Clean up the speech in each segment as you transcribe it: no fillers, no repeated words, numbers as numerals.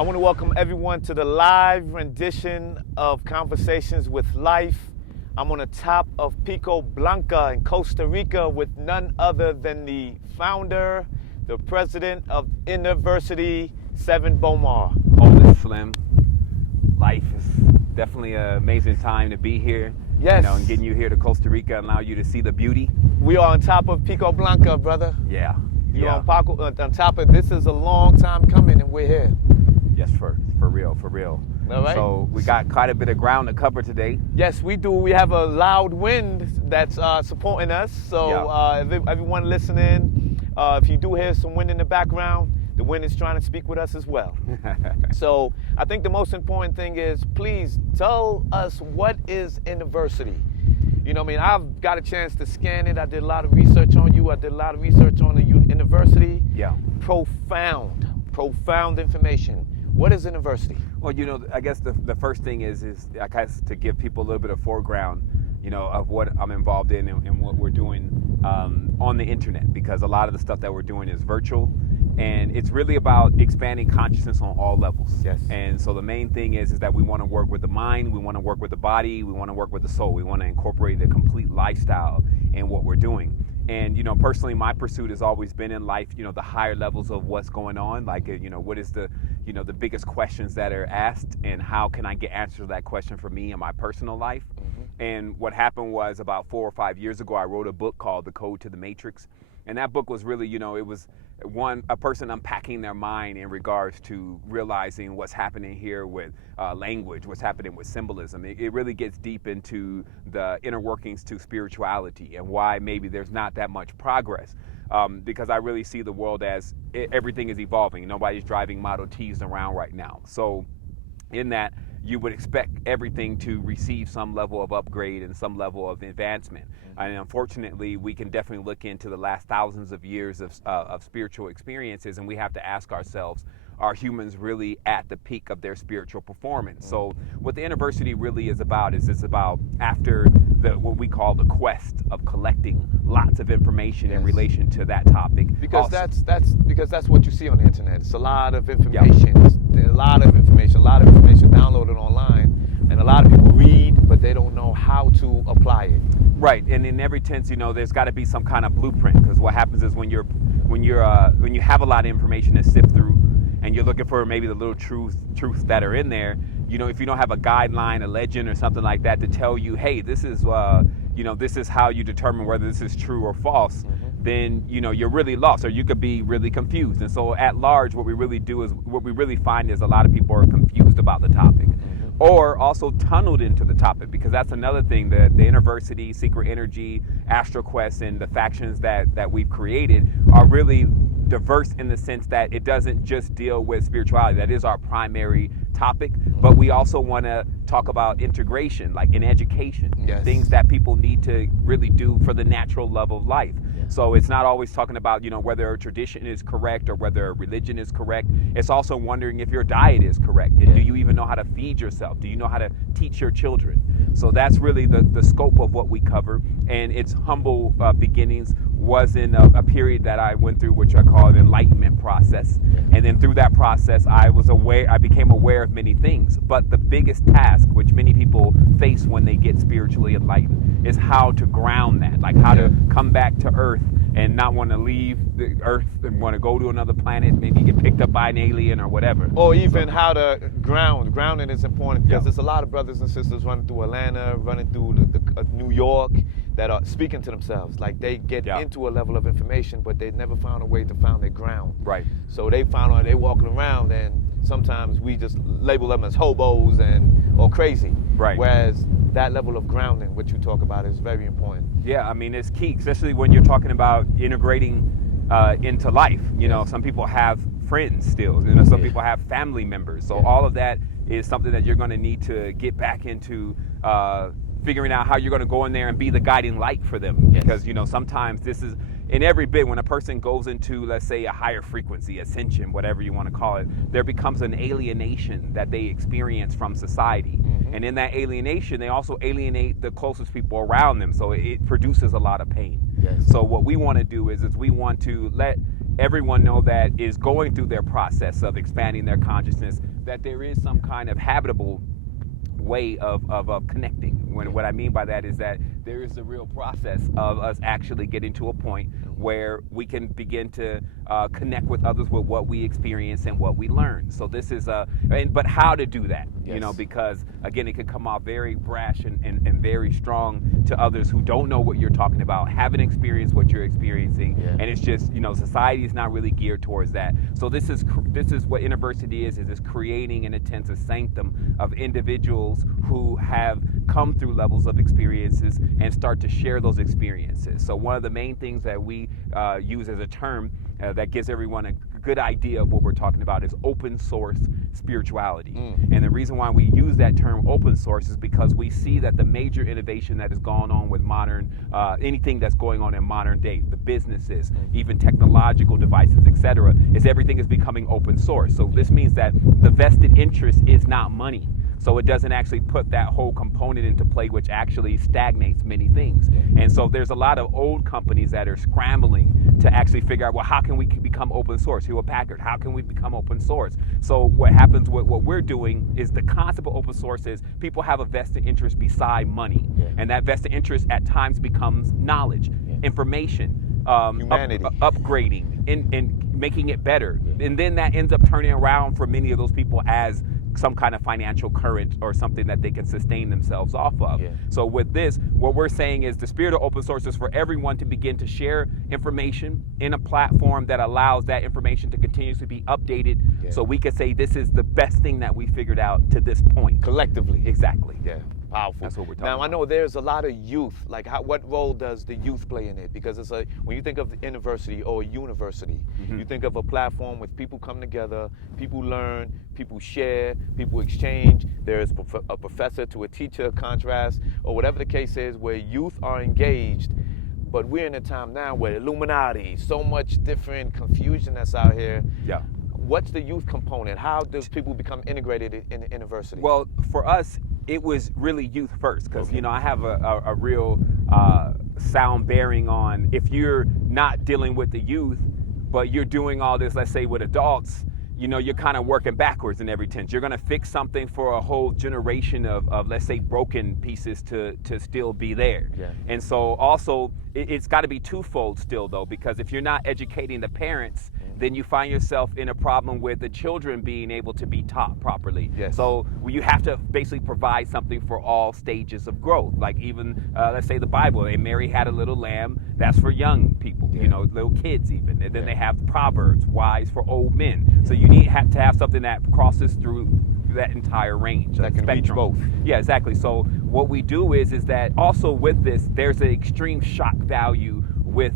I want to welcome everyone to the live rendition of Conversations with Life. I'm on the top of Pico Blanca in Costa Rica with none other than the founder, the president of University, Sevan Bomar. Holy Slim, life is definitely an amazing time to be here. Yes. And getting you here to Costa Rica and allow you to see the beauty. We are on top of Pico Blanca, brother. Yeah. You're on top of, this is a long time coming and we're here. Yes, for real. All right. So we got quite a bit of ground to cover today. Yes, we do. We have a loud wind that's supporting us. So everyone listening, if you do hear some wind in the background, the wind is trying to speak with us as well. So I think the most important thing is, please tell us, what is University? You know what I mean? I've got a chance to scan it. I did a lot of research on you. I did a lot of research on the University. Yeah. Profound information. What is University? Well, I guess the first thing is I guess to give people a little bit of foreground, of what I'm involved in and what we're doing on the internet, because a lot of the stuff that we're doing is virtual, and it's really about expanding consciousness on all levels. Yes. And so the main thing is that we want to work with the mind, we want to work with the body, we want to work with the soul. We want to incorporate a complete lifestyle in what we're doing. And, personally, my pursuit has always been in life, the higher levels of what's going on. Like, what is the biggest questions that are asked, and how can I get answers to that question for me in my personal life? Mm-hmm. And what happened was, about 4 or 5 years ago, I wrote a book called The Code to the Matrix. And that book was really, it was a person unpacking their mind in regards to realizing what's happening here with language, what's happening with symbolism. It really gets deep into the inner workings to spirituality and why maybe there's not that much progress. Because I really see the world as everything is evolving. Nobody's driving Model Ts around right now. So in that, you would expect everything to receive some level of upgrade and some level of advancement. Mm-hmm. And unfortunately, we can definitely look into the last thousands of years of spiritual experiences, and we have to ask ourselves, are humans really at the peak of their spiritual performance? Mm-hmm. So what the University really is about is it's about, after what we call the quest of collecting lots of information in relation to that topic. Because that's what you see on the internet. It's a lot of information. Yep. A lot of information downloaded online, and a lot of people read, but they don't know how to apply it. Right, and in every tense, there's got to be some kind of blueprint, because what happens is when you have a lot of information to sift through, and you're looking for maybe the little truths that are in there, if you don't have a guideline, a legend, or something like that to tell you, hey, this is this is how you determine whether this is true or false. Mm-hmm. Then you're really lost, or you could be really confused. And so at large, what we really find is a lot of people are confused about the topic, mm-hmm. or also tunneled into the topic, because that's another thing. The University, Secret Energy, AstroQuest, and the factions that we've created are really diverse in the sense that it doesn't just deal with spirituality. That is our primary topic, but we also want to talk about integration, like in education, yes. Things that people need to really do for the natural love of life. Yeah. So it's not always talking about, whether a tradition is correct or whether a religion is correct. It's also wondering if your diet is correct. And do you even know how to feed yourself? Do you know how to teach your children? So that's really the scope of what we cover. And its humble beginnings was in a period that I went through, which I call an enlightenment process. Yeah. And then through that process, I became aware of many things. But the biggest task, which many people face when they get spiritually enlightened, is how to ground that, like how to come back to Earth and not want to leave the Earth and want to go to another planet, maybe get picked up by an alien or whatever. Or even how to ground. Grounding is important, because there's a lot of brothers and sisters running through Atlanta, running through the New York, that are speaking to themselves. Like, they get into a level of information, but they never found a way to find their ground. Right. So they found out they're walking around, and sometimes we just label them as hobos or crazy. Right. Whereas that level of grounding, what you talk about, is very important. Yeah, I mean, it's key, especially when you're talking about integrating into life. Some people have friends still. Some people have family members. So all of that is something that you're going to need to get back into figuring out how you're going to go in there and be the guiding light for them. Yes. Because, sometimes this is, in every bit, when a person goes into, let's say, a higher frequency, ascension, whatever you want to call it, there becomes an alienation that they experience from society. Mm-hmm. And in that alienation, they also alienate the closest people around them. So it produces a lot of pain. Yes. So what we want to do is we want to let everyone know that is going through their process of expanding their consciousness, that there is some kind of habitable way of connecting. What I mean by that is that there is a real process of us actually getting to a point where we can begin to connect with others with what we experience and what we learn. So this is but how to do that, Yes. because again, it could come off very brash and very strong to others who don't know what you're talking about, haven't experienced what you're experiencing, and it's just, society is not really geared towards that. So this is what university is it's creating an intensive sanctum of individuals who have come through levels of experiences and start to share those experiences. So one of the main things that we use as a term that gives everyone a good idea of what we're talking about is open source spirituality. And the reason why we use that term open source is because we see that the major innovation that has gone on with modern, anything that's going on in modern day, the businesses, even technological devices, etc., is everything is becoming open source. So this means that the vested interest is not money. So it doesn't actually put that whole component into play, which actually stagnates many things. And so there's a lot of old companies that are scrambling to actually figure out, well, how can we become open source? Hewlett Packard, how can we become open source? So what happens with what we're doing is the concept of open source is people have a vested interest beside money. And that vested interest at times becomes knowledge, information, humanity, upgrading, and making it better. And then that ends up turning around for many of those people as some kind of financial current or something that they can sustain themselves off of. So with this, what we're saying is the spirit of open source is for everyone to begin to share information in a platform that allows that information to continuously be updated, so we can say this is the best thing that we figured out to this point. Collectively. Exactly. Powerful. That's what we're talking now, about. I know there's a lot of youth. Like, what role does the youth play in it? Because it's when you think of the university or a university, you think of a platform with people come together, people learn, people share, people exchange. There's a professor to a teacher contrast, or whatever the case is, where youth are engaged. But we're in a time now where Illuminati, so much different confusion that's out here. What's the youth component? How does people become integrated in the university? Well, for us, it was really youth first, because I have a real sound bearing on if you're not dealing with the youth, but you're doing all this, let's say, with adults, you're kind of working backwards in every tense. You're going to fix something for a whole generation of let's say, broken pieces to still be there. And so also, it's got to be twofold still, though, because if you're not educating the parents, then you find yourself in a problem with the children being able to be taught properly. So you have to basically provide something for all stages of growth. Like even, let's say the Bible, and Mary had a little lamb, that's for young people, little kids even. And then they have Proverbs, wise for old men. So you have to have something that crosses through that entire range. That can reach both. Yeah, exactly. So what we do is that also with this, there's an extreme shock value with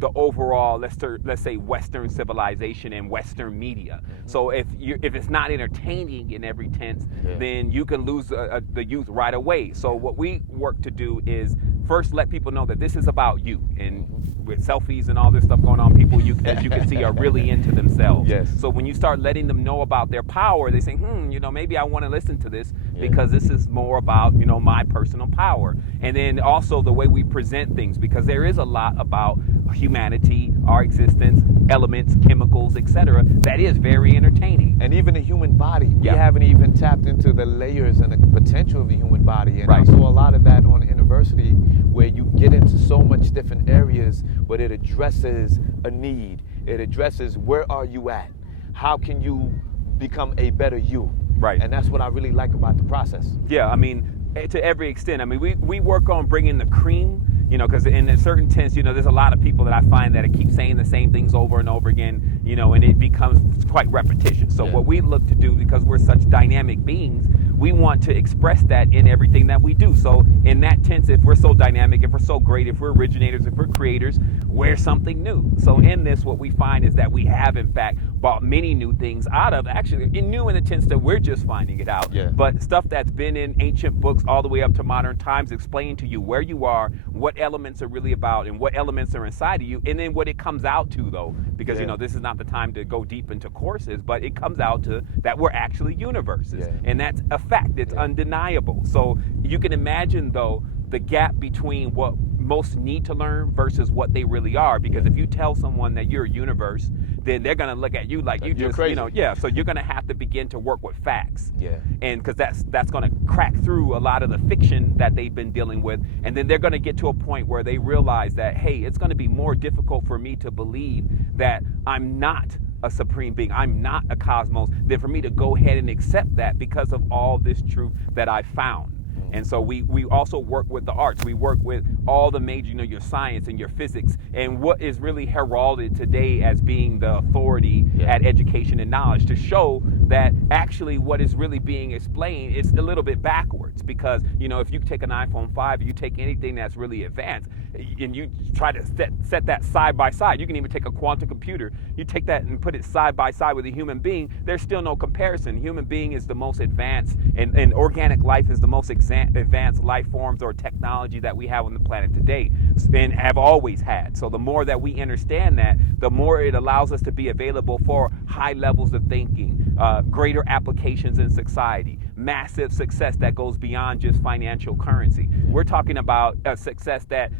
the overall, let's say, Western civilization and Western media. So if it's not entertaining in every tense, then you can lose the youth right away. So what we work to do is first let people know that this is about you. And with selfies and all this stuff going on, people, as you can see, are really into themselves. So when you start letting them know about their power, they say, maybe I want to listen to this because this is more about, my personal power. And then also the way we present things, because there is a lot about humanity, our existence, elements, chemicals, etc., that is very entertaining. And even the human body, we haven't even tapped into the layers and the potential of the human body. And I saw a lot of that on the university, where you get into so much different areas, but it addresses a need. It addresses, where are you at? How can you become a better you? And that's what I really like about the process. To every extent. We work on bringing the cream, because in a certain sense, there's a lot of people that I find that keep saying the same things over and over again, and it becomes quite repetitious. So what we look to do, because we're such dynamic beings, we want to express that in everything that we do. So in that sense, if we're so dynamic, if we're so great, if we're originators, if we're creators, we're something new. So in this, what we find is that we have, in fact, brought many new things out of, actually, new in the sense that we're just finding it out, but stuff that's been in ancient books all the way up to modern times, explain to you where you are, what elements are really about, and what elements are inside of you, and then what it comes out to, though, because, this is not the time to go deep into courses, but it comes out to that we're actually universes, and that's a fact. It's undeniable. So you can imagine, though, the gap between what most need to learn versus what they really are. Because if you tell someone that you're a universe, then they're going to look at you like you just, crazy. So you're going to have to begin to work with facts. Yeah. And because that's going to crack through a lot of the fiction that they've been dealing with. And then they're going to get to a point where they realize that, hey, it's going to be more difficult for me to believe that I'm not a supreme being, I'm not a cosmos, than for me to go ahead and accept that because of all this truth that I found. And so we also work with the arts. We work with all the major, your science and your physics, and what is really heralded today as being the authority at education and knowledge, to show that actually what is really being explained is a little bit backwards. Because, if you take an iPhone 5, you take anything that's really advanced, and you try to set that side by side. You can even take a quantum computer. You take that and put it side by side with a human being. There's still no comparison. Human being is the most advanced, and organic life is the most advanced life forms or technology that we have on the planet today, and have always had. So the more that we understand that, the more it allows us to be available for high levels of thinking, greater applications in society, massive success that goes beyond just financial currency. We're talking about a success that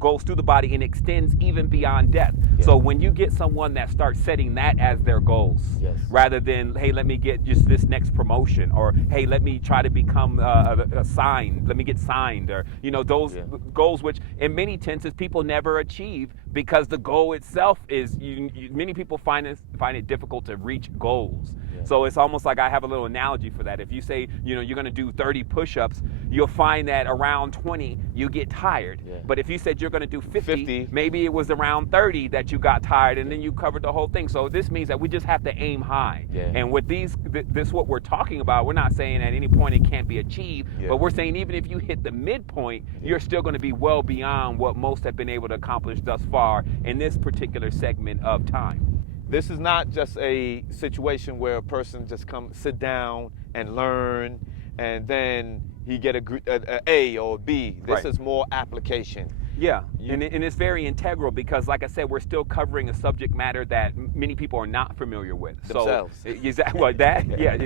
goes through the body and extends even beyond death. So when you get someone that starts setting that as their goals, rather than, hey, let me get just this next promotion, or hey, let me try to become signed, let me get signed, or those goals which in many tenses people never achieve, because the goal itself is many people find it difficult to reach goals. So it's almost like, I have a little analogy for that. If you say, you're going to do 30 push-ups, you'll find that around 20 you get tired. But if you said you're going to do 50, maybe it was around 30 that you got tired, and then you covered the whole thing. So this means that we just have to aim high. And with this what we're talking about, we're not saying at any point it can't be achieved, but we're saying even if you hit the midpoint, you're still going to be well beyond what most have been able to accomplish thus far in this particular segment of time. This is not just a situation where a person just sit down and learn, and then he get a A or a B. This is more application. Yeah, and it's very integral, because, like I said, we're still covering a subject matter that many people are not familiar with. Themselves.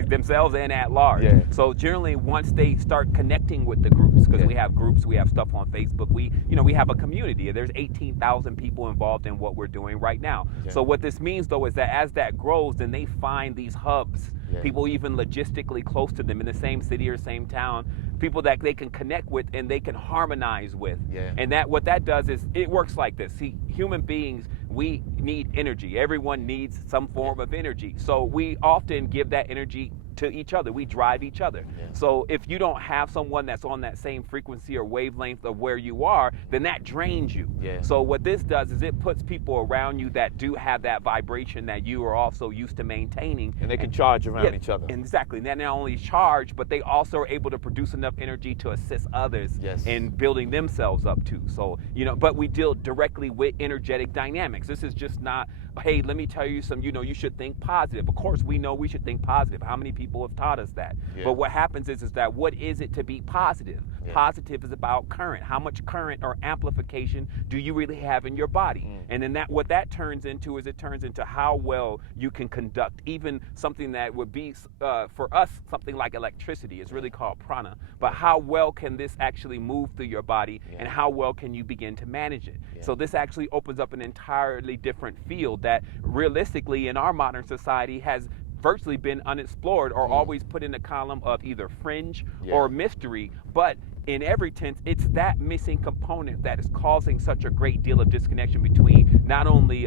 Themselves and at large. So generally, once they start connecting with the groups, because we have groups, we have stuff on Facebook, we have a community. There's 18,000 people involved in what we're doing right now. So what this means, though, is that as that grows, then they find these hubs, people even logistically close to them in the same city or same town, people that they can connect with and they can harmonize with. And what that does is, it works like this. See, human beings, we need energy. Everyone needs some form of energy. So we often give that energy to each other. We drive each other. So if you don't have someone that's on that same frequency or wavelength of where you are, then that drains you. So what this does is, it puts people around you that do have that vibration that you are also used to maintaining. And they can charge around each other. Exactly. And they're not only charge, but they also are able to produce enough energy to assist others in building themselves up too. So, but we deal directly with energetic dynamics. This is just not, hey, let me tell you some, you should think positive. Of course, we know we should think positive. How many people have taught us that? But what happens is that, what is it to be positive? Positive is about current. How much current or amplification do you really have in your body? And then what that turns into is, it turns into how well you can conduct even something that would be, for us, something like electricity. It's really called prana. But how well can this actually move through your body, and how well can you begin to manage it? So this actually opens up an entirely different field that realistically in our modern society has virtually been unexplored, or always put in a column of either fringe or mystery. But in every tense, it's that missing component that is causing such a great deal of disconnection between not only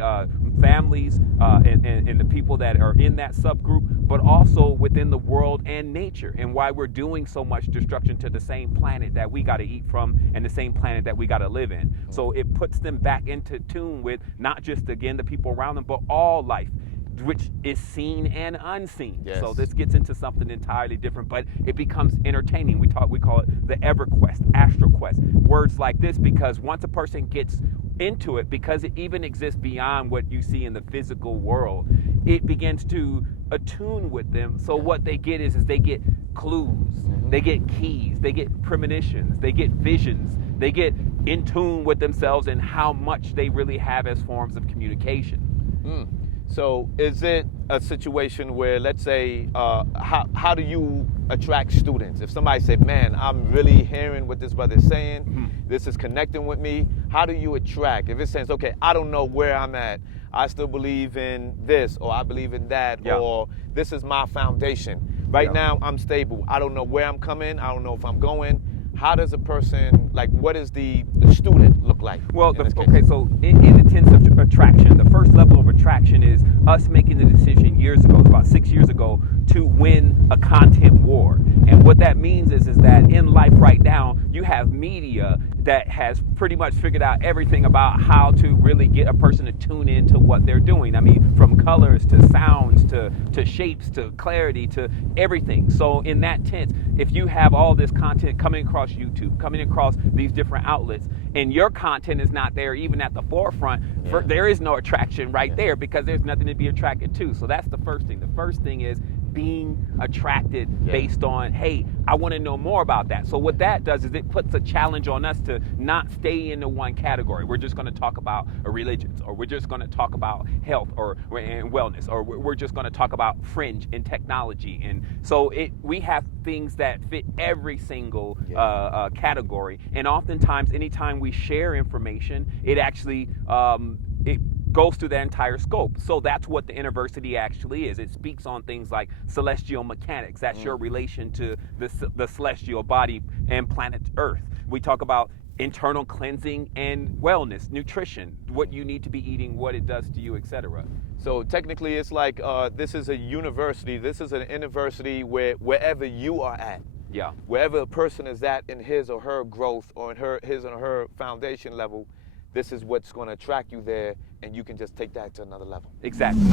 families and the people that are in that subgroup, but also within the world and nature, and why we're doing so much destruction to the same planet that we got to eat from, and the same planet that we got to live in. So it puts them back into tune with not just, again, the people around them, but all life, which is seen and unseen. So this gets into something entirely different, but it becomes entertaining. We call it the EverQuest, AstroQuest, words like this, because once a person gets into it, because it even exists beyond what you see in the physical world, it begins to attune with them. So what they get is they get clues, they get keys, they get premonitions, they get visions, they get in tune with themselves and how much they really have as forms of communication. So is it a situation where, let's say, how do you attract students? If somebody said, man, I'm really hearing what this brother is saying, this is connecting with me, how do you attract? If it says, okay, I don't know where I'm at, I still believe in this, or I believe in that, or this is my foundation. Right now, I'm stable. I don't know where I'm coming. I don't know if I'm going. How does a person, like, what does the student look like? Well, okay, so in the sense of attraction, the first level of attraction is us making the decision years ago, about 6 years ago, to win a content war. And what that means is that in life right now, you have media that has pretty much figured out everything about how to really get a person to tune into what they're doing. I mean, from colors to sounds to shapes to clarity to everything. So in that sense, if you have all this content coming across YouTube, coming across these different outlets, and your content is not there even at the forefront, there is no attraction right there, because there's nothing to be attracted to. So that's the first thing. The first thing is being attracted based on, hey, I want to know more about that. So what that does is it puts a challenge on us to not stay into one category. We're just going to talk about religions, or we're just going to talk about health or and wellness, or we're just going to talk about fringe and technology. And so we have things that fit every single category. And oftentimes, anytime we share information, it actually it goes through that entire scope. So that's what the university actually is. It speaks on things like celestial mechanics. That's your relation to the celestial body and planet Earth. We talk about internal cleansing and wellness, nutrition, what you need to be eating, what it does to you, etc. So technically, it's like this is a university. This is an university where wherever you are at, wherever a person is at in his or her growth, or in his or her foundation level, this is what's going to attract you there, and you can just take that to another level. Exactly.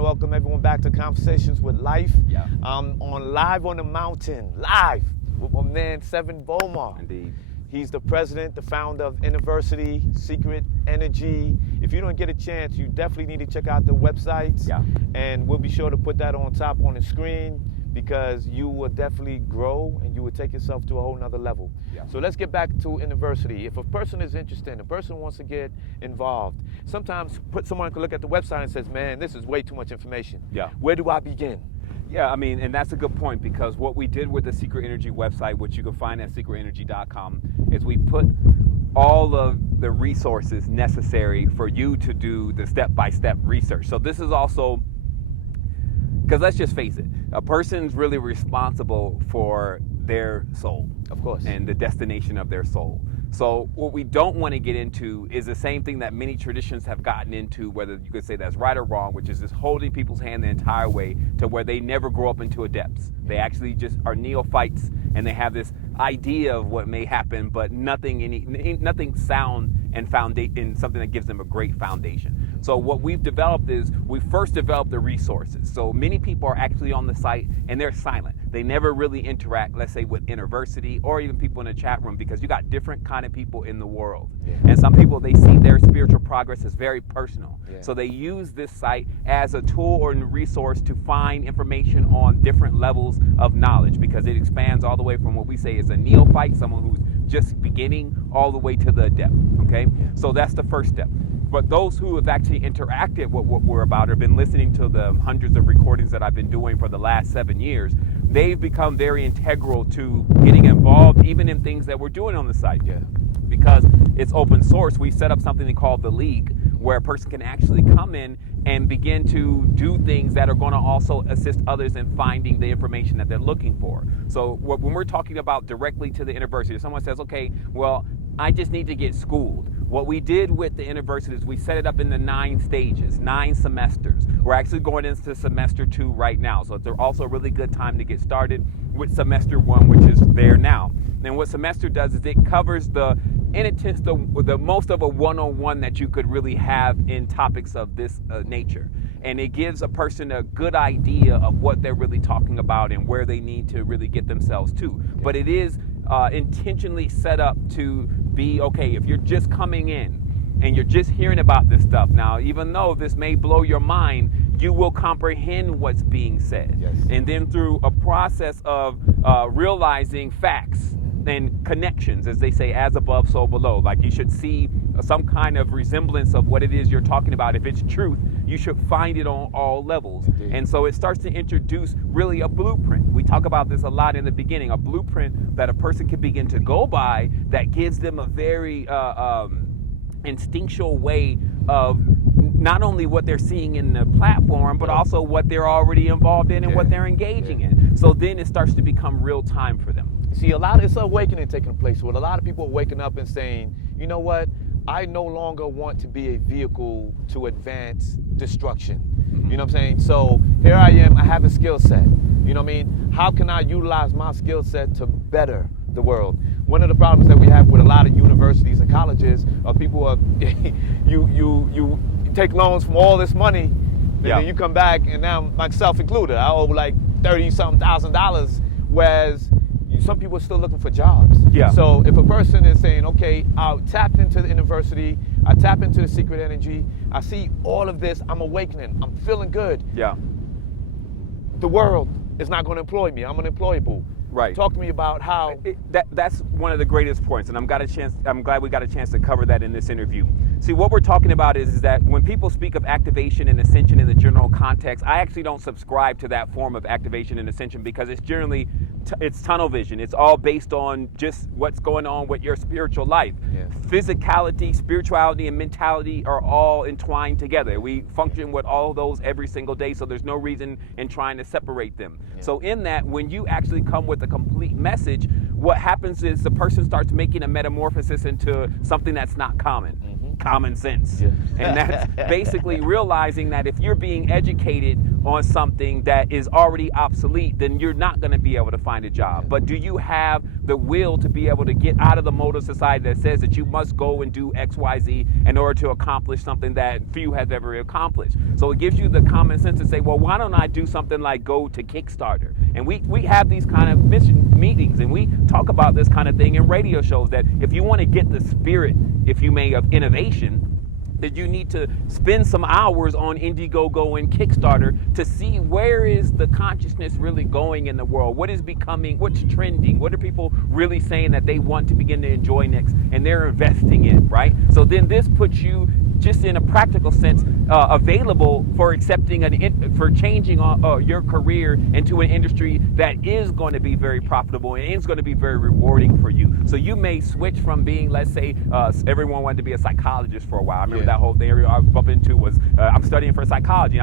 Welcome everyone back to Conversations with Life. I'm on Live on the Mountain, live with my man Sevan Bomar. Indeed. He's the president, the founder of University, Secret Energy. If you don't get a chance, you definitely need to check out the websites. And we'll be sure to put that on top on the screen, because you will definitely grow and you will take yourself to a whole nother level. So let's get back to university. If a person is interested, a person wants to get involved, sometimes someone can look at the website and says, man, this is way too much information. Where do I begin? I mean, and that's a good point, because what we did with the Secret Energy website, which you can find at secretenergy.com, is we put all of the resources necessary for you to do the step-by-step research. So this is also, because let's just face it, a person's really responsible for their soul, of course, and the destination of their soul. So what we don't want to get into is the same thing that many traditions have gotten into, whether you could say that's right or wrong, which is just holding people's hand the entire way to where they never grow up into adepts. They actually just are neophytes, and they have this idea of what may happen, but nothing sound and foundation, something that gives them a great foundation. So what we've developed is, we first developed the resources. So many people are actually on the site and they're silent. They never really interact, let's say, with university or even people in the chat room, because you got different kind of people in the world. And some people, they see their spiritual progress as very personal. So they use this site as a tool or a resource to find information on different levels of knowledge, because it expands all the way from what we say is a neophyte, someone who's just beginning, all the way to the adept. Okay, so that's the first step. But those who have actually interacted with what we're about or been listening to the hundreds of recordings that I've been doing for the last 7 years, they've become very integral to getting involved even in things that we're doing on the site. Yeah. Because it's open source, we set up something called the League, where a person can actually come in and begin to do things that are going to also assist others in finding the information that they're looking for. So when we're talking about directly to the university, if someone says, okay, well, I just need to get schooled. What we did with the university is we set it up in the 9 stages, 9 semesters. We're actually going into semester 2 right now. So it's also a really good time to get started with semester 1, which is there now. And what semester does is it covers the most of a one-on-one that you could really have in topics of this nature. And it gives a person a good idea of what they're really talking about and where they need to really get themselves to. But it is intentionally set up to be, okay, if you're just coming in and you're just hearing about this stuff now, even though this may blow your mind, you will comprehend what's being said. Yes. And then through a process of realizing facts and connections, as they say, as above, so below. Like you should see some kind of resemblance of what it is you're talking about. If it's truth, you should find it on all levels. Indeed. And so it starts to introduce really a blueprint. We talk about this a lot in the beginning, a blueprint that a person can begin to go by that gives them a very instinctual way of not only what they're seeing in the platform, but also what they're already involved in and what they're engaging in. So then it starts to become real time for them. See, it's an awakening taking place where a lot of people are waking up and saying, you know what, I no longer want to be a vehicle to advance destruction. You know what I'm saying? So here I am, I have a skill set. You know what I mean? How can I utilize my skill set to better the world? One of the problems that we have with a lot of universities and colleges are people are, you take loans from all this money, and then you come back, and now myself included, I owe like $30-something thousand, whereas some people are still looking for jobs. Yeah. So if a person is saying, okay, I'll tap into the university, I tap into the secret energy, I see all of this, I'm awakening, I'm feeling good. Yeah. The world is not going to employ me. I'm unemployable. Right. Talk to me about how. That's one of the greatest points, and I'm glad we got a chance to cover that in this interview. See, what we're talking about is that when people speak of activation and ascension in the general context, I actually don't subscribe to that form of activation and ascension because it's generally it's tunnel vision. It's all based on just what's going on with your spiritual life. Yeah. Physicality, spirituality, and mentality are all entwined together. We function with all of those every single day, so there's no reason in trying to separate them. Yeah. So in that, when you actually come with a complete message, what happens is the person starts making a metamorphosis into something that's not common. Common sense. Yeah. And that's basically realizing that if you're being educated on something that is already obsolete, then you're not going to be able to find a job. But do you have the will to be able to get out of the mode of society that says that you must go and do X, Y, Z in order to accomplish something that few have ever accomplished? So it gives you the common sense to say, well, why don't I do something like go to Kickstarter? And we have these kind of mission meetings, and we talk about this kind of thing in radio shows, that if you want to get the spirit, if you may, of innovation, that you need to spend some hours on Indiegogo and Kickstarter to see where is the consciousness really going in the world, what is becoming, what's trending, what are people really saying that they want to begin to enjoy next, and they're investing in, right? So then this puts you just in a practical sense available for accepting for changing your career into an industry that is going to be very profitable and is going to be very rewarding for you. So you may switch from being, let's say, everyone wanted to be a psychologist for a while. I remember that whole thing I bumped into was I'm studying for psychology,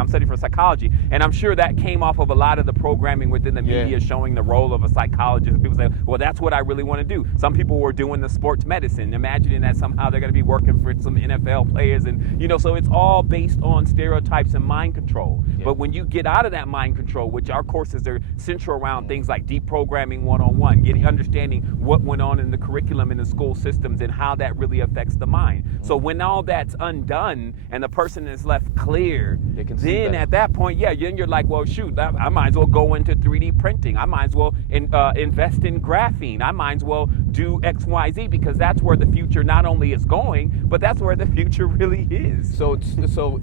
and I'm sure that came off of a lot of the programming within the media showing the role of a psychologist. People say, well, that's what I really want to do. Some people were doing the sports medicine, imagining that somehow they're going to be working for some NFL players, and so it's all based on stereotypes and mind control. But when you get out of that mind control, which our courses are central around things like deprogramming 101, understanding what went on in the curriculum in the school systems and how that really affects the mind. So when all that's undone and the person is left clear, then at that point, then you're like, well, shoot, I might as well go into 3D printing. I might as well invest in graphene. I might as well do X, Y, Z, because that's where the future not only is going, but that's where the future really is. So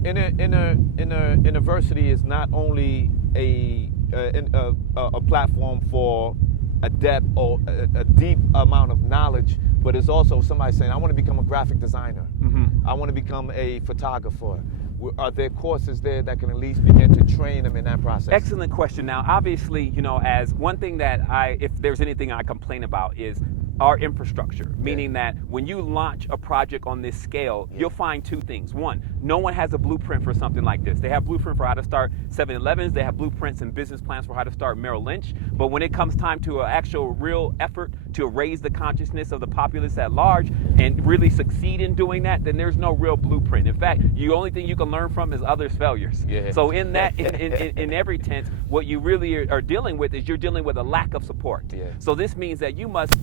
university is not only a platform for a depth or a deep amount of knowledge, but it's also somebody saying, I want to become a graphic designer. I want to become a photographer. Are there courses there that can at least begin to train them in that process? Excellent question. Now, obviously, as one thing that if there's anything I complain about is our infrastructure, meaning that when you launch a project on this scale, you'll find two things. One, no one has a blueprint for something like this. They have blueprint for how to start 7-Elevens. They have blueprints and business plans for how to start Merrill Lynch. But when it comes time to an actual real effort to raise the consciousness of the populace at large and really succeed in doing that, then there's no real blueprint. In fact, the only thing you can learn from is others' failures. So in that, in every tense, what you really are dealing with is you're dealing with a lack of support. So this means that you must,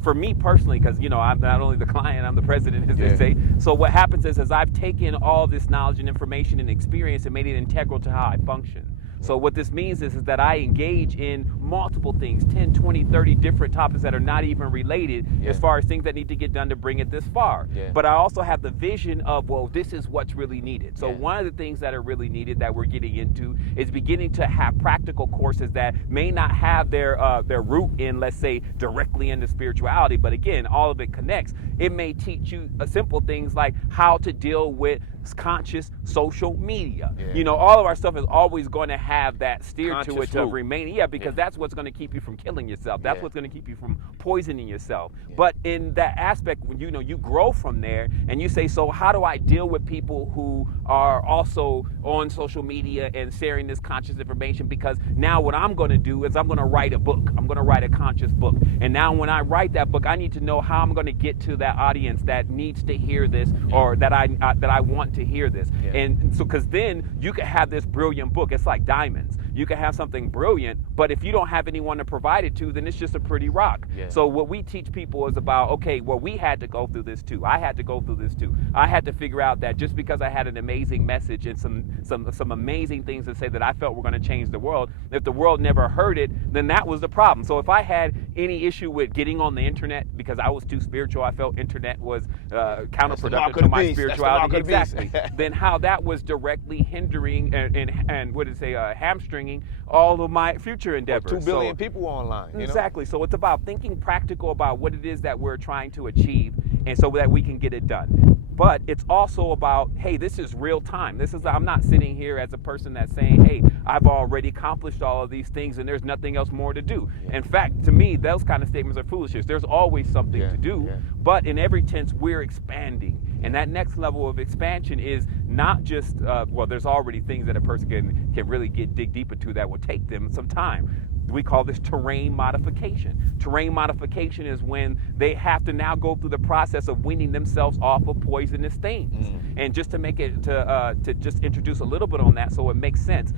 for me personally, because I'm not only the client, I'm the president, as they say. So what happens is I've taken all this knowledge and information and experience and made it integral to how I function. So what this means is that I engage in multiple things, 10, 20, 30 different topics that are not even related as far as things that need to get done to bring it this far. But I also have the vision of, well, this is what's really needed. So one of the things that are really needed that we're getting into is beginning to have practical courses that may not have their root in, let's say, directly into spirituality, but again, all of it connects. It may teach you simple things like how to deal with conscious social media. All of our stuff is always going to have that steer conscious to it to root. remain, because that's what's going to keep you from killing yourself. That's what's going to keep you from poisoning yourself. But in that aspect, when you grow from there and you say, so how do I deal with people who are also on social media and sharing this conscious information? Because now what I'm going to do is I'm going to write a book. I'm going to write a conscious book. And now when I write that book, I need to know how I'm going to get to that audience that needs to hear this, or that I want to hear this. And so, because then you can have this brilliant book. It's like diamonds. You can have something brilliant, but if you don't have anyone to provide it to, then it's just a pretty rock. So what we teach people is about, okay, well, we had to go through this too. I had to go through this too. I had to figure out that just because I had an amazing message and some amazing things to say that I felt were going to change the world, if the world never heard it, then that was the problem. So if I had any issue with getting on the internet because I was too spiritual, I felt internet was counterproductive to my spirituality. Exactly. Then how that was directly hindering and what did it say, hamstringing all of my future endeavors. 2 billion people online. Exactly. So it's about thinking practical about what it is that we're trying to achieve, and so that we can get it done. But it's also about, hey, this is real time. I'm not sitting here as a person that's saying, hey, I've already accomplished all of these things and there's nothing else more to do. In fact, to me, those kind of statements are foolishness. There's always something to do, but in every tense, we're expanding. And that next level of expansion is not just, there's already things that a person can really dig deep into that will take them some time. We call this terrain modification. Terrain modification is when they have to now go through the process of weaning themselves off of poisonous things. And just to make it, to just introduce a little bit on that so it makes sense,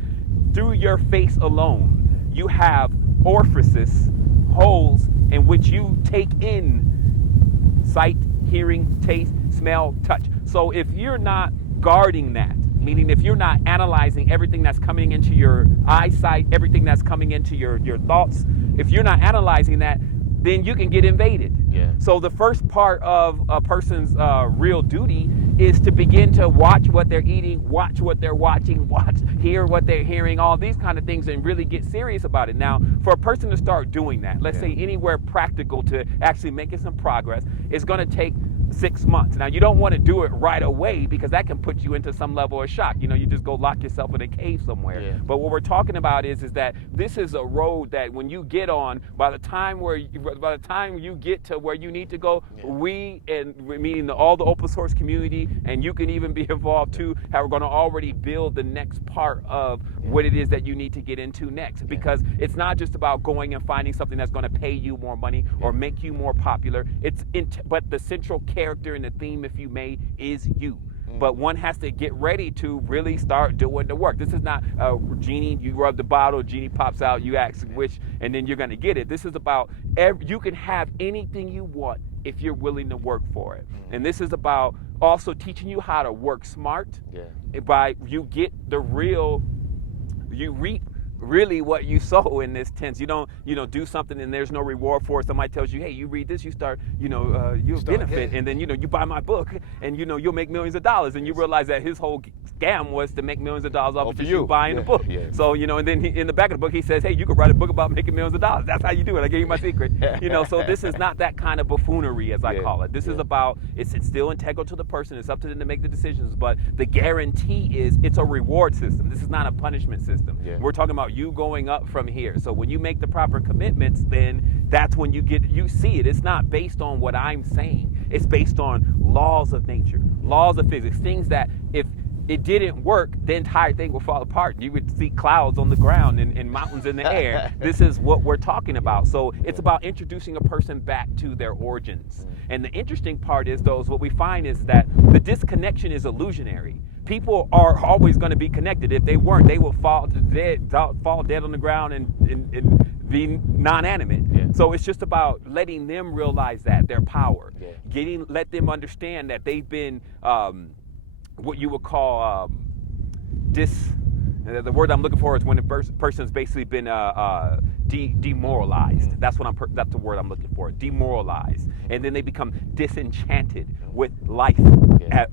through your face alone, you have orifices, holes in which you take in sight, hearing, taste, smell, touch. So if you're not guarding that, meaning if you're not analyzing everything that's coming into your eyesight, everything that's coming into your thoughts, if you're not analyzing that, then you can get invaded. So the first part of a person's real duty is to begin to watch what they're eating, watch what they're watching, hear what they're hearing, all these kind of things, and really get serious about it. Now, for a person to start doing that, let's say anywhere practical to actually making some progress, it's going to take 6 months. Now, you don't want to do it right away because that can put you into some level of shock. You just go lock yourself in a cave somewhere. But what we're talking about is that this is a road that when you get on, by the time you get to where you need to go, we, and meaning all the open source community, and you can even be involved too, are going to already build the next part of what it is that you need to get into next. Because it's not just about going and finding something that's going to pay you more money or make you more popular. But the central character and the theme, if you may, is you. But one has to get ready to really start doing the work. This is not a genie, you rub the bottle, genie pops out, you ask which, and then you're going to get it. This is about, you can have anything you want if you're willing to work for it. And this is about also teaching you how to work smart. By you get you reap really what you sow in this tense. You don't do something and there's no reward for it. Somebody tells you, hey, you read this, you start, you'll benefit, and then you buy my book and you'll make millions of dollars, and you realize that his whole scam was to make millions of dollars off of just you you buying the book. Yeah. So, and then in the back of the book, he says, hey, you could write a book about making millions of dollars. That's how you do it. I gave you my secret. So this is not that kind of buffoonery, as I call it. This is about, it's still integral to the person. It's up to them to make the decisions. But the guarantee is it's a reward system. This is not a punishment system. We're talking about you going up from here. So when you make the proper commitments, then that's when you see it. It's not based on what I'm saying. It's based on laws of nature, laws of physics, things that if it didn't work, the entire thing will fall apart. You would see clouds on the ground and mountains in the air. This is what we're talking about. So it's about introducing a person back to their origins. And the interesting part is, though, is what we find is that the disconnection is illusionary. People are always going to be connected. If they weren't, they will fall dead on the ground and be non-animate. So it's just about letting them realize that their power, let them understand that they've been what you would call the word I'm looking for is when a person's basically been demoralized. That's the word I'm looking for. Demoralized, and then they become disenchanted with life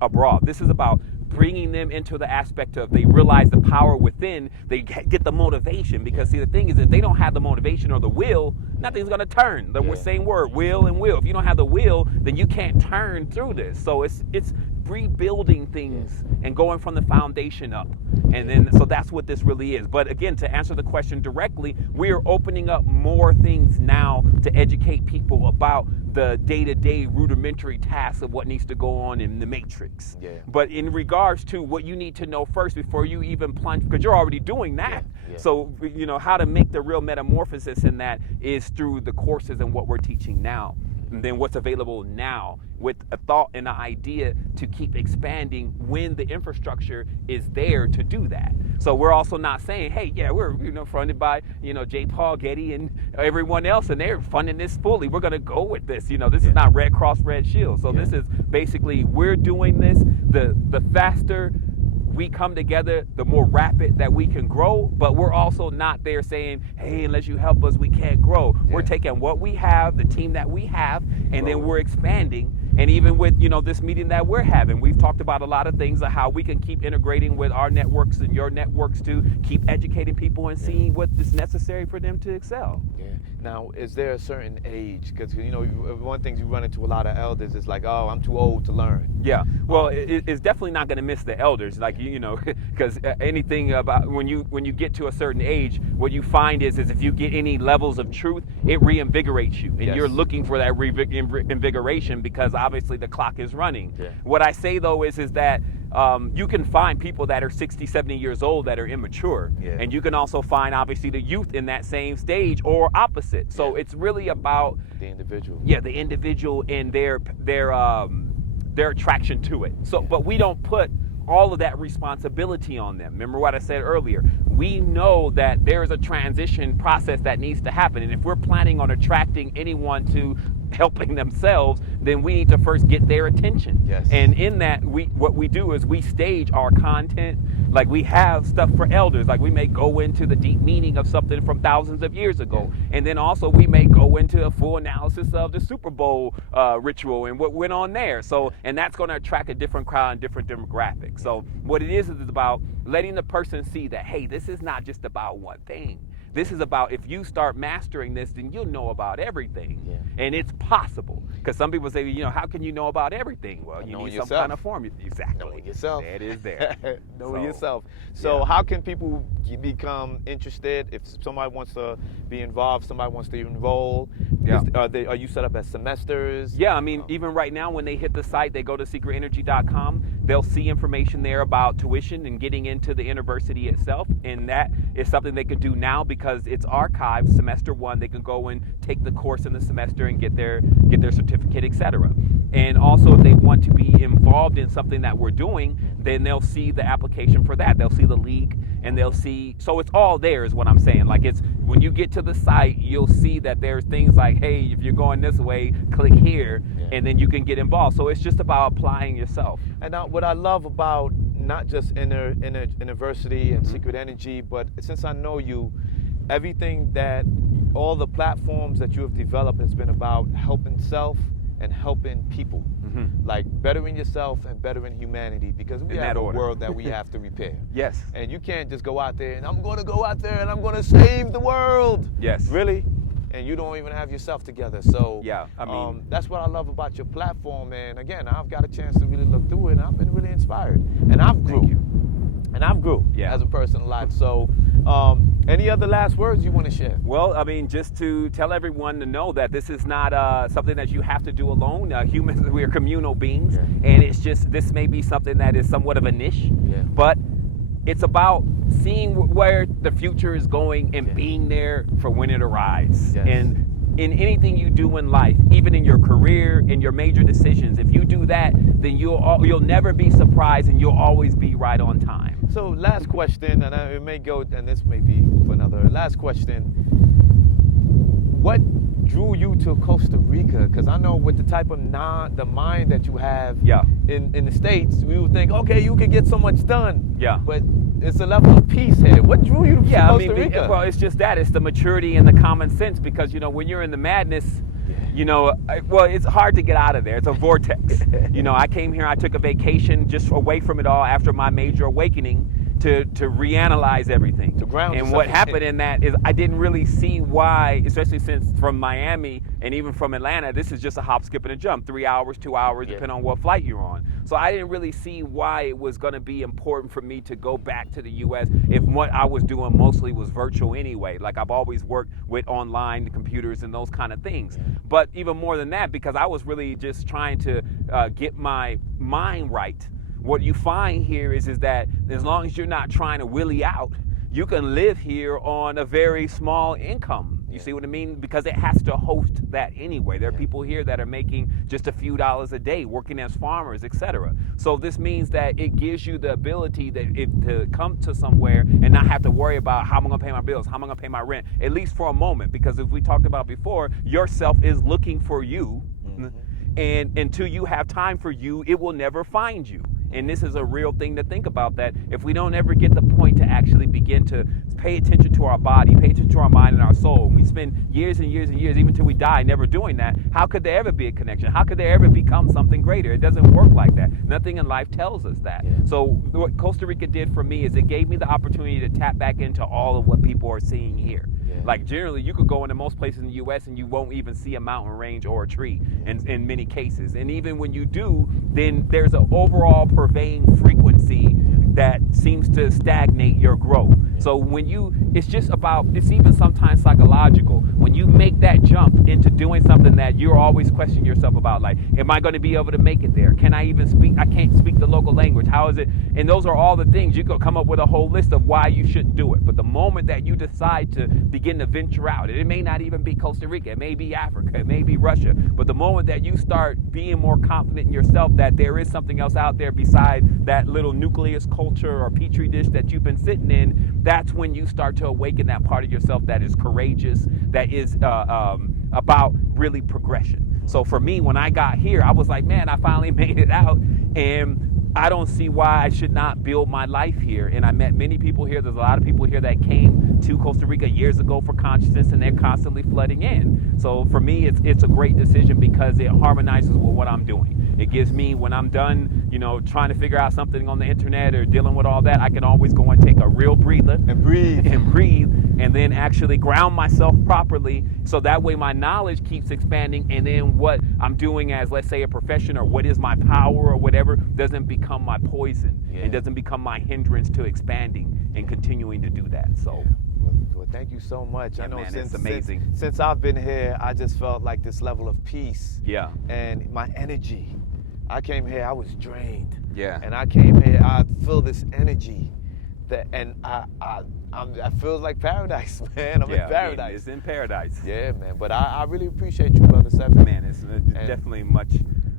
abroad. This is about bringing them into the aspect of they realize the power within, they get the motivation, because see, the thing is, if they don't have the motivation or the will, nothing's going to turn. The same word, will and will. If you don't have the will, then you can't turn through this. So it's rebuilding things and going from the foundation up. And then, so that's what this really is. But again, to answer the question directly, we're opening up more things now to educate people about the day-to-day rudimentary tasks of what needs to go on in the matrix. But in regards to what you need to know first before you even plunge, because you're already doing that. So, how to make the real metamorphosis in that is through the courses and what we're teaching now. And then what's available now, with a thought and an idea to keep expanding when the infrastructure is there to do that. So we're also not saying, hey, we're funded by J. Paul Getty and everyone else, and they're funding this fully. We're gonna go with this. This is not Red Cross, Red Shield. So this is basically, we're doing this. The faster we come together, the more rapid that we can grow, but we're also not there saying, hey, unless you help us, we can't grow. We're taking what we have, the team that we have, and then we're expanding. And even with, this meeting that we're having, we've talked about a lot of things of how we can keep integrating with our networks and your networks to keep educating people and seeing what is necessary for them to excel. Now, is there a certain age? Because, one thing you run into a lot of elders is like, oh, I'm too old to learn. Well, it's definitely not going to miss the elders, like, because anything about when you get to a certain age, what you find is if you get any levels of truth, it reinvigorates you. And you're looking for that reinvigoration because obviously the clock is running. What I say, though, is that you can find people that are 60, 70 years old that are immature. And you can also find, obviously, the youth in that same stage or opposite. So it's really about the individual. The individual and their attraction to it. So, but we don't put all of that responsibility on them. Remember what I said earlier? We know that there is a transition process that needs to happen. And if we're planning on attracting anyone to helping themselves, then we need to first get their attention. And in that, what we do is we stage our content. Like, we have stuff for elders, like we may go into the deep meaning of something from thousands of years ago. And then also we may go into a full analysis of the Super Bowl ritual and what went on there. So, and that's going to attract a different crowd and different demographic. So what it is about letting the person see that, hey, this is not just about one thing. This is about, if you start mastering this, then you'll know about everything. And it's possible. Because some people say, how can you know about everything? Well, you need some kind of formula. Exactly. Knowing yourself. That is there. Knowing yourself. So how can people become interested? If somebody wants to be involved, somebody wants to enroll, are you set up as semesters? I mean, even right now when they hit the site, they go to secretenergy.com, they'll see information there about tuition and getting into the university itself. And that is something they can do now because it's archived. Semester 1, they can go and take the course in the semester and get their certificate, etc. And also, if they want to be involved in something that we're doing, then they'll see the application for that. They'll see the league, and they'll see, so it's all there is what I'm saying. Like, it's, when you get to the site, you'll see that there's things like, hey, if you're going this way, click here, and then you can get involved. So it's just about applying yourself. And now, what I love about not just University and Secret Energy, but since I know you, everything that, all the platforms that you have developed has been about helping self and helping people, like bettering yourself and bettering humanity, because we have a world that we have to repair. Yes. And you can't just go out there and I'm going to go out there and I'm going to save the world. Yes. Really? And you don't even have yourself together. So yeah, I mean, that's what I love about your platform. And again, I've got a chance to really look through it, and I've been really inspired. And I've grew. As a person in life. So any other last words you want to share? Well, I mean, just to tell everyone to know that this is not something that you have to do alone. Humans, we are communal beings, and it's just, this may be something that is somewhat of a niche, but it's about seeing where the future is going and being there for when it arrives. And in anything you do in life, even in your career, in your major decisions, if you do that, then you'll never be surprised, and you'll always be right on time. So last question, and it may go, and this may be for another. Last question: what drew you to Costa Rica? Because I know with the type of the mind that you have in the States, we would think, okay, you could get so much done. Yeah. But it's a level of peace here. What drew you to Costa Rica? Well, it's just that. It's the maturity and the common sense, because, you know, when you're in the madness, you know, it's hard to get out of there. It's a vortex. You know, I came here, I took a vacation just away from it all after my major awakening to reanalyze everything. To ground yourself. And what happened in that is I didn't really see why, especially since from Miami and even from Atlanta, this is just a hop, skip, and a jump, 3 hours, 2 hours, depending on what flight you're on. So I didn't really see why it was going to be important for me to go back to the U.S. if what I was doing mostly was virtual anyway. Like, I've always worked with online computers and those kind of things. But even more than that, because I was really just trying to get my mind right. What you find here is that as long as you're not trying to willy out, you can live here on a very small income. You see what I mean? Because it has to host that anyway. There are people here that are making just a few dollars a day, working as farmers, etc. So this means that it gives you the ability to come to somewhere and not have to worry about how am I going to pay my bills, how am I going to pay my rent, at least for a moment. Because as we talked about before, yourself is looking for you. And until you have time for you, it will never find you. And this is a real thing to think about, that if we don't ever get the point to actually begin to pay attention to our body, pay attention to our mind and our soul, and we spend years and years and years, even until we die, never doing that, how could there ever be a connection? How could there ever become something greater? It doesn't work like that. Nothing in life tells us that. So what Costa Rica did for me is it gave me the opportunity to tap back into all of what people are seeing here. Like, generally, you could go into most places in the U.S. and you won't even see a mountain range or a tree in many cases. And even when you do, then there's an overall pervading frequency that seems to stagnate your growth. So it's just about, it's even sometimes psychological. When you make that jump into doing something that you're always questioning yourself about, like, am I going to be able to make it there? Can I even speak? I can't speak the local language. How is it? And those are all the things. You could come up with a whole list of why you shouldn't do it. But the moment that you decide to begin to venture out, it may not even be Costa Rica, it may be Africa, it may be Russia. But the moment that you start being more confident in yourself that there is something else out there beside that little nucleus culture or petri dish that you've been sitting in, that's when you start to awaken that part of yourself that is courageous, that is about really progression. So for me, when I got here, I was like, man, I finally made it out, and I don't see why I should not build my life here. And I met many people here. There's a lot of people here that came to Costa Rica years ago for consciousness, and they're constantly flooding in. So for me, it's a great decision because it harmonizes with what I'm doing. It gives me, when I'm done, you know, trying to figure out something on the internet or dealing with all that, I can always go and take a real breather and breathe, and then actually ground myself properly, so that way my knowledge keeps expanding, and then what I'm doing as, let's say, a profession, or what is my power or whatever, doesn't become my poison and doesn't become my hindrance to expanding and continuing to do that. So. Well, thank you so much. I know, man, it's amazing. Since I've been here, I just felt like this level of peace. And my energy. I came here, I was drained. And I came here, I feel this energy, and I feel like paradise, man. I'm in paradise. It's in paradise. Yeah, man. But I really appreciate you, brother Sevan. Man, it's definitely much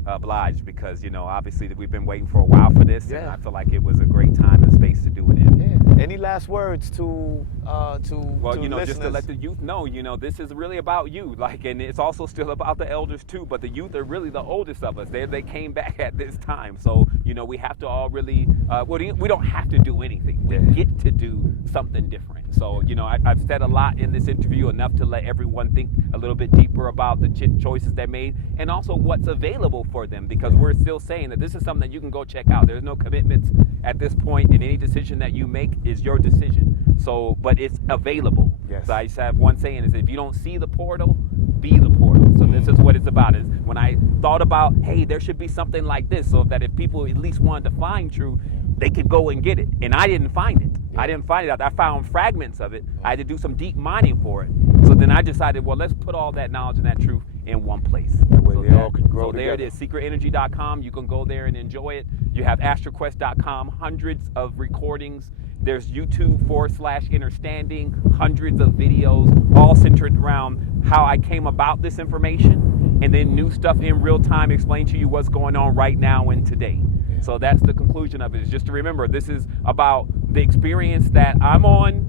obliged because, obviously we've been waiting for a while for this, and Yeah. I feel like it was a great time and space to do it in. Yeah. Any last words to Well, listeners? just to let the youth know, this is really about you. And it's also still about the elders too, but the youth are really the oldest of us. They came back at this time. So, we have to all really, we don't have to do anything. We get to do something different. So, I've said a lot in this interview, enough to let everyone think a little bit deeper about the choices they made and also what's available for them, because we're still saying that this is something that you can go check out. There's no commitments at this point, and any decision that you make is your decision. So, but it's available. Yes. So I just have one saying is, if you don't see the portal, be the portal. So this is what it's about. Is when I thought about, hey, there should be something like this, so that if people at least wanted to find truth, they could go and get it. And I didn't find it. I didn't find it out. I found fragments of it. I had to do some deep mining for it. So then I decided, well, let's put all that knowledge and that truth in one place. Where they all can grow there it together. is, secretenergy.com. You can go there and enjoy it. You have astroquest.com, hundreds of recordings. There's YouTube /understanding, hundreds of videos, all centered around how I came about this information, and then new stuff in real time explain to you what's going on right now and today. So that's the conclusion of it, is just to remember this is about the experience that I'm on.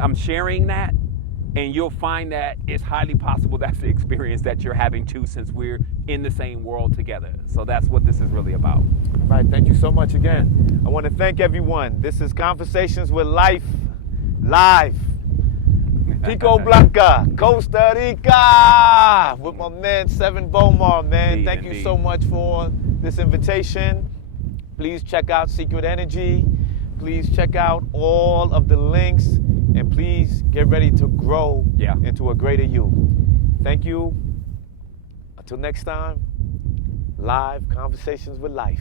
I'm sharing that, and you'll find that it's highly possible that's the experience that you're having too, since we're in the same world together. So that's what this is really about. All right, thank you so much again. I want to thank everyone. This is Conversations with Life, live. Pico Blanca, Costa Rica, with my man Sevan Bomar, man. Indeed, Thank you indeed. so much for this invitation. Please check out Secret Energy. Please check out all of the links, and please get ready to grow into a greater you. Thank you. Until next time, live Conversations with Life.